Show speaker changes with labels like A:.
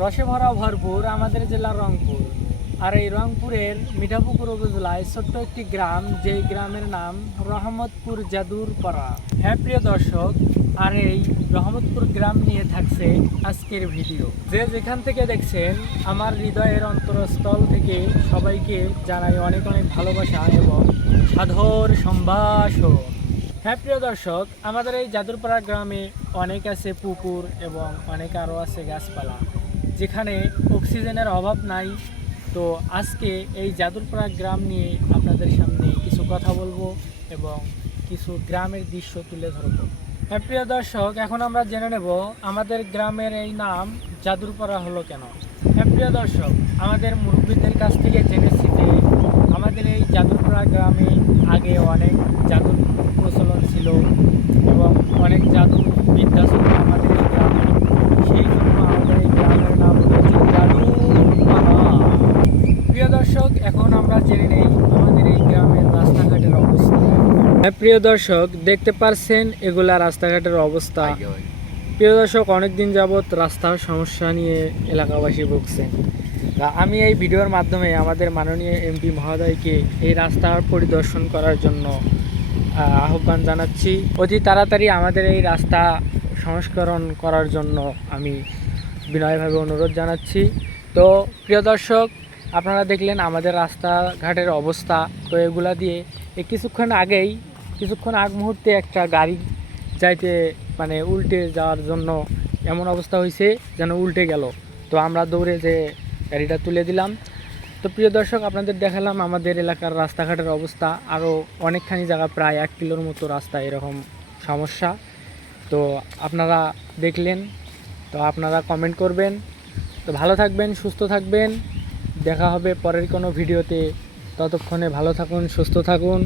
A: রসে ভরা ভরপুর আমাদের জেলা রংপুর। আর এই রংপুরের মিঠাপুকুর উপজেলায় ছোট্ট একটি গ্রাম, যেই গ্রামের নাম রহমতপুর জাদুর পাড়া হ্যাঁ প্রিয় দর্শক, আর এই রহমতপুর গ্রাম নিয়ে থাকছে আজকের ভিডিও। যে যেখান থেকে দেখছেন, আমার হৃদয়ের অন্তরস্থল থেকে সবাইকে জানাই অনেক অনেক ভালোবাসা এবং সাধর সম্ভাষণ। হ্যাঁ প্রিয় দর্শক, আমাদের এই যাদুরপাড়া গ্রামে অনেক আছে পুকুর এবং অনেক আরও আছে গাছপালা। যেখানে অক্সিজেনের অভাব নাই, তো আজকে এই যাদুরপাড়া গ্রাম নিয়ে আপনাদের সামনে কিছু কথা বলব এবং কিছু গ্রামের দৃশ্য তুলে ধরবো। হ্যাঁ প্রিয় দর্শক, এখন আমরা জেনে নেব আমাদের গ্রামের এই নাম যাদুরপাড়া হলো কেন। হ্যাঁ প্রিয় দর্শক, আমাদের মুরব্বীদের কাছ থেকে জেনেছি যে আমাদের এই যাদুরপাড়া গ্রামে আগে অনেক জাদুর প্রচলন ছিল এবং অনেক জাদু বিদ্যা ছিল আমাদের এই গ্রামে সেই জন্য আমাদের এই গ্রামের নাম হয়েছে যাদুরপাড়া প্রিয় দর্শক এখন আমরা জেনে নেই আমাদের এই গ্রামের রাস্তাঘাটের অবস্থা। হ্যাঁ প্রিয় দর্শক দেখতে পারছেন এগুলা রাস্তাঘাটের অবস্থা। প্রিয় দর্শক অনেকদিন যাবৎ রাস্তার সমস্যা নিয়ে এলাকাবাসী ভুগছেন। আমি এই ভিডিওর মাধ্যমে আমাদের মাননীয় এমপি মহোদয়কে এই রাস্তার পরিদর্শন করার জন্য আহ্বান জানাচ্ছি। অতি তাড়াতাড়ি আমাদের এই রাস্তা সংস্করণ করার জন্য আমি বিনয়ভাবে অনুরোধ জানাচ্ছি। তো প্রিয় দর্শক আপনারা দেখলেন আমাদের রাস্তাঘাটের অবস্থা। তো এগুলা দিয়ে এই কিছুক্ষণ আগেই, কিছুক্ষণ আগ মুহূর্তে একটা গাড়ি যাইতে মানে উল্টে যাওয়ার জন্য এমন অবস্থা হয়েছে যেন উল্টে গেল। তো আমরা দৌড়ে যে গাড়িটা তুলে দিলাম। তো প্রিয় দর্শক, আপনাদের দেখালাম আমাদের এলাকার রাস্তাঘাটের অবস্থা। আরও অনেকখানি জায়গা, প্রায় এক কিলোর মতো রাস্তা এরকম সমস্যা। তো আপনারা দেখলেন, তো আপনারা কমেন্ট করবেন। তো ভালো থাকবেন, সুস্থ থাকবেন। দেখা হবে পরের কোনো ভিডিওতে। ততক্ষণে ভালো থাকুন সুস্থ থাকুন।